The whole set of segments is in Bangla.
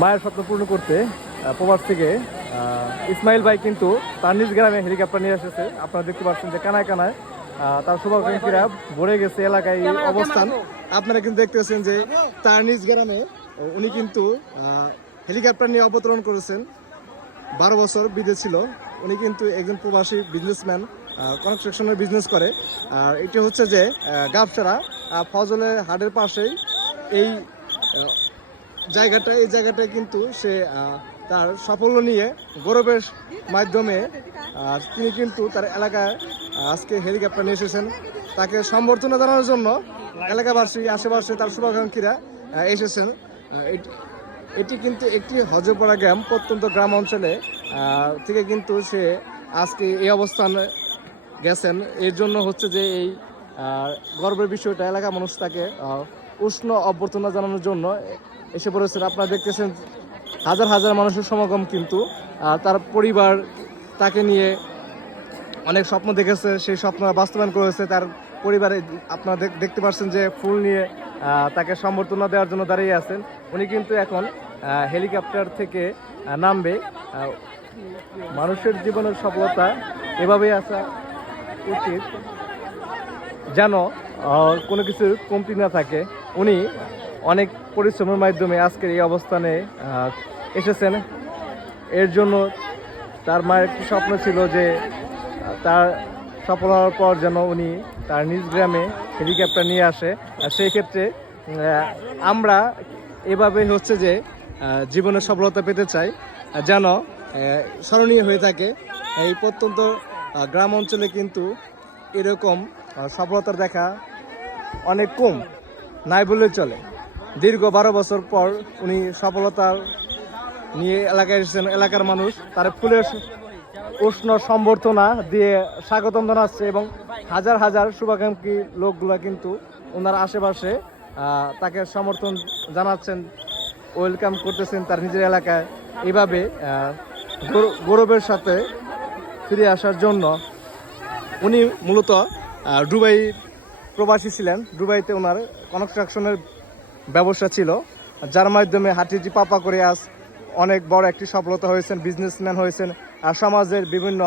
মায়ের স্বপ্ন পূর্ণ করতে প্রবাস থেকে ইসমাইল ভাই কিন্তু তার নিজ গ্রামে হেলিকপ্টার নিয়ে এসেছে। আপনারা দেখতে পাচ্ছেন যে কানায় কানায় তার শুভাকাঙ্ক্ষীরা ভরে গেছে এলাকায় এই অবস্থান। আপনারা কিন্তু দেখতে পাচ্ছেন যে তার নিজ গ্রামে উনি কিন্তু হেলিকপ্টার নিয়ে অবতরণ করেছেন। বারো বছর বিদেশ ছিল। উনি কিন্তু একজন প্রবাসী বিজনেসম্যান কনস্ট্রাকশনের বিজনেস করে। আর এটি হচ্ছে যে আহ, গাবসারা আহ, ফজলে হাটের পাশেই এই জায়গাটা, এই জায়গাটায় কিন্তু সে তার সাফল্য নিয়ে গৌরবের মাধ্যমে তিনি কিন্তু তার এলাকায় আজকে হেলিকপ্টার নিয়ে এসেছেন। তাকে সম্বর্ধনা জানানোর জন্য এলাকাবাসী, আশেপাশে তার শুভাকাঙ্ক্ষীরা এসেছেন। এটি- কিন্তু একটি হজরপাড়া গ্রাম, প্রত্যন্ত গ্রাম অঞ্চলে থেকে কিন্তু সে আজকে এই অবস্থান গেছেন। এর জন্য হচ্ছে যে এই গর্বের বিষয়টা এলাকা মানুষ তাকে উষ্ণ অভ্যর্থনা জানানোর জন্য এসে পড়েছেন। আপনারা দেখতেছেন হাজার হাজার মানুষের সমাগম কিন্তু তার পরিবার তাকে নিয়ে অনেক স্বপ্ন দেখেছে, সেই স্বপ্ন বাস্তবায়ন করেছে, তার পরিবারে আপনারা দেখতে পাচ্ছেন যে ফুল নিয়ে তাকে সম্বর্ধনা দেওয়ার জন্য দাঁড়িয়ে আছেন। উনি কিন্তু এখন হেলিকপ্টার থেকে নামবে। মানুষের জীবনের সফলতা এভাবেই আসা উচিত। যেন কোনো কিছু কমতি না থাকে। উনি অনেক পরিশ্রমের মাধ্যমে আজকের এই অবস্থানে এসেছেন। এর জন্য তার মায়ের একটি স্বপ্ন ছিল যে, তার সফল হওয়ার পর যেন উনি তার নিজ গ্রামে হেলিকপ্টার নিয়ে আসে। আর সেই ক্ষেত্রে আমরা এভাবে হচ্ছে যে জীবনে সফলতা পেতে চাই। যেন স্মরণীয় হয়ে থাকে, এই প্রত্যন্ত গ্রাম অঞ্চলে কিন্তু এরকম সফলতার দেখা অনেক কম। নাই বললে চলে। দীর্ঘ বারো বছর পর উনি সফলতার নিয়ে এলাকায় এসেছেন। এলাকার মানুষ, তার ফুলের উষ্ণ সম্বর্ধনা দিয়ে স্বাগতম জানাচ্ছে এবং হাজার হাজার শুভাকাঙ্ক্ষী লোকগুলা কিন্তু ওনার আশেপাশে তাকে সমর্থন জানাচ্ছেন, ওয়েলকাম করতেছেন তার নিজের এলাকায়। এভাবে গৌর- গৌরবের সাথে ফিরে আসার জন্য উনি মূলত দুবাই প্রবাসী ছিলেন, দুবাইতে ওনার কনস্ট্রাকশনের ব্যবসা ছিল, যার মাধ্যমে হাতিজি পাপা করে আজ অনেক বড় একটি সফলতা হয়েছেন বিজনেসম্যান হয়েছেন, আর সমাজের বিভিন্ন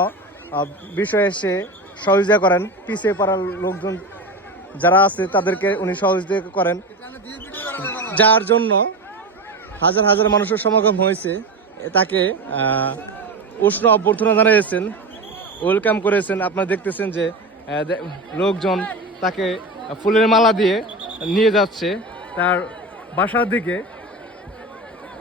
বিষয়ে সে সহযোগিতা করেন। পিছিয়ে পড়ার লোকজন যারা আছে, তাদেরকে উনি সহযোগিতা করেন। যার জন্য হাজার হাজার মানুষের সমাগম হয়েছে, তাকে উষ্ণ অভ্যর্থনা জানিয়েছেন ওয়েলকাম করেছেন। আপনারা দেখতেছেন যে লোকজন তাকে ফুলের মালা দিয়ে নিয়ে যাচ্ছে তার বাসার দিকে।